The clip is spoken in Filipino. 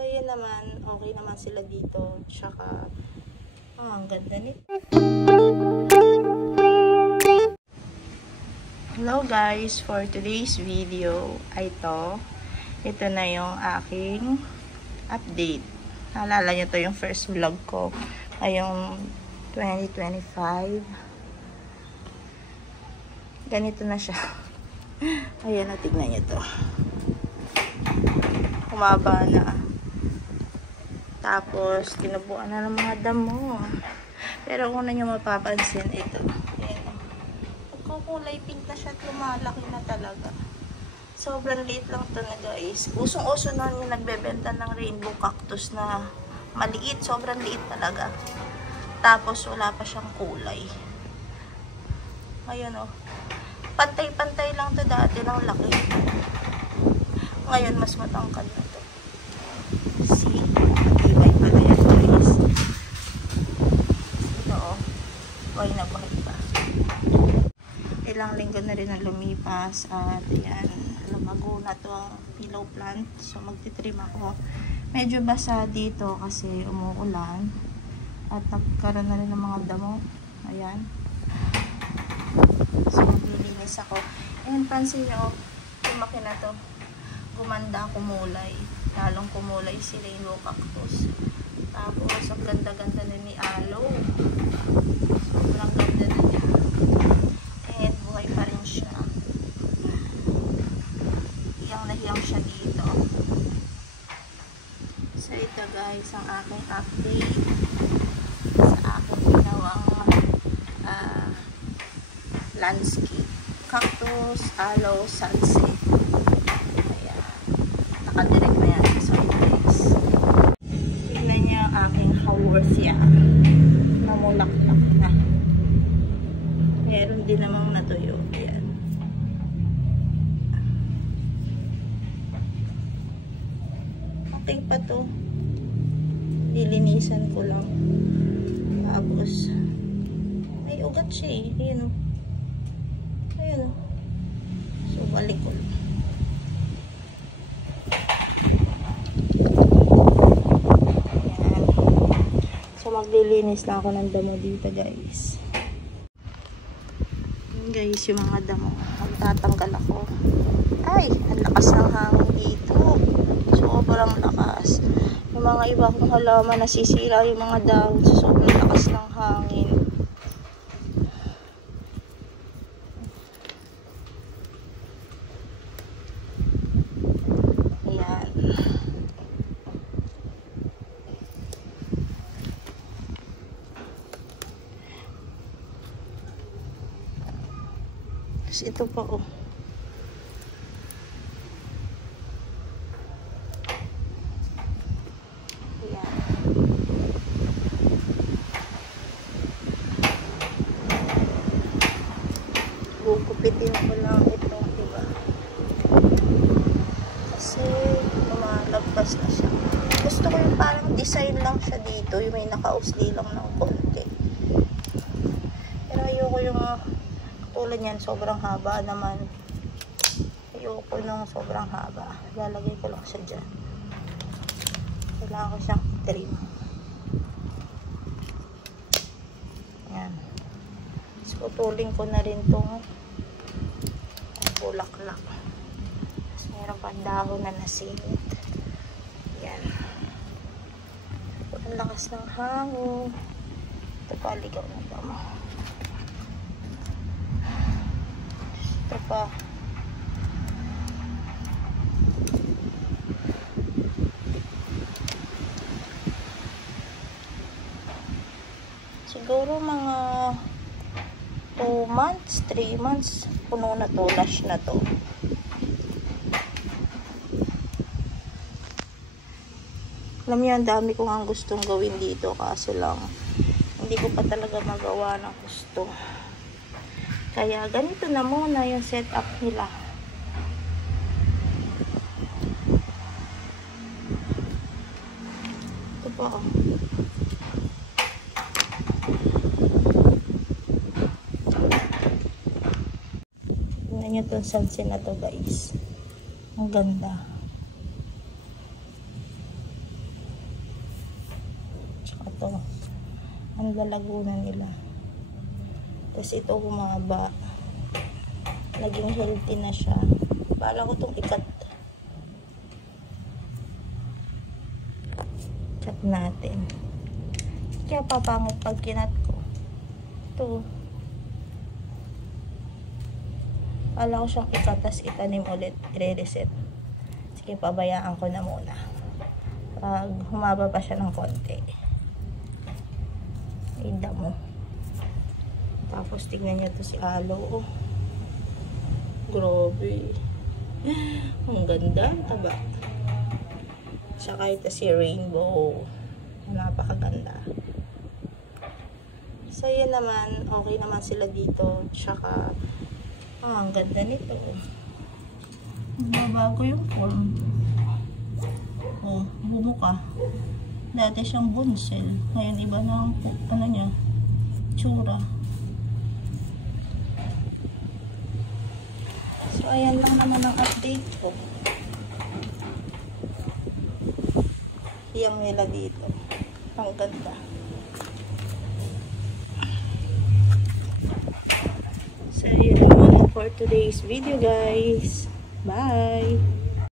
So, yun naman, okay naman sila dito. Tsaka, ang ganda nito. Hello guys, for today's video ay ito na yung aking update. Naalala nyo to yung first vlog ko ngayong 2025. Ganito na siya. Ayan, tignan nyo to. Humaba na. Tapos tinubuan na ng mga damo. Pero kung na nyo mapapansin, ito kulay pink na siya at lumalaki na talaga. Sobrang liit lang ito na guys. Usong-uso na yung nagbebenta ng rainbow cactus na maliit. Sobrang liit talaga. Tapos wala pa siyang kulay. Ngayon pantay-pantay lang to dati ng laki. Ngayon mas matangkad na to. See? Matibay pala yan guys. Ito buhay na buhay pa. Ilang linggo na rin ang lumipas at ayan, lumago na to ang pillow plant. So magtitrim ako. Medyo basa dito kasi umuulan at nagkaroon na rin ng mga damo. Ayan. So maglilinis ako. And pansin nyo, lumaki na to. Gumanda, kumulay. Lalong kumulay si rainbow cactus. Tapos ang ganda-ganda na ni aloe. Sobrang ganda na niya. And buhay pa rin siya. Hiyang na hiyang siya dito. So ito guys, ang aking update sa aking ginawang landscape. Cactus, aloe, sunset. Ayan. Nakadirect na yan. So guys, tignan niya ang aking haworthia. Namulaklak na. Meron din namang natuyo. Ayan. Okay pa to. Lilinisan ko lang. Tapos may ugat siya eh. Ayan o. Ayan o. So balik ko lang. Ayan. So maglilinis na ako ng damo dito guys. Guys, yung mga damo, magtatanggal ako. Ay, ang lakas ng hangin dito. Sobrang lakas. Yung mga iba kong halaman, nasisira yung mga dahon sa sobrang lakas ng hangin. Ayan. Tapos ito pa Ayan. Gugupitin ko lang ito, diba? Kasi lumalabas na siya. Gusto ko yung parang design lang siya dito, yung may nakausli lang ng konti. Pero ayoko yung tulad yan, sobrang haba naman. Ayoko nung sobrang haba. Lalagay ko lang siya dyan. Kailangan ko siyang trim. Yan. So, putulin ko na rin itong bulaklak. Tapos meron pa dahon na nasilid. Yan. Ang lakas ng hangin. Ito pa, ligaw na damo. Ito pa. Siguro mga 2 months, 3 months, puno na to, lush na to. Alam niyo, ang dami ko nga gustong gawin dito, kaso lang hindi ko pa talaga magawa ng gusto. Kaya ganito na muna yung setup nila. Ito po. Tingnan nyo itong sunset na to guys. Ang ganda. to. Ang lalago na nila. Tapos ito bumaba. Naging healthy na siya. Bala ko itong ikat. Cut natin. Kaya papangit pag kinat ko. Ito. Bala ko siyang ikat, tas itanim ulit. I-reset. Sige, pabayaan ko na muna. Pag humaba pa siya ng konti. Ida mo. Tapos tignan niya to si Alo. Oh. Grabe. Ang ganda. Taba. Tsaka ito si Rainbow. Napakaganda. So, yun naman. Okay naman sila dito. Tsaka, ang ganda nito. Bago yung form. Oh, bumuka. Dati siyang bunsel. Ngayon, iba na ang ano niya. Tsura. So, ayan lang naman ang update ko. Iyang nila dito. Ang ganda. So, yun naman for today's video, guys. Bye!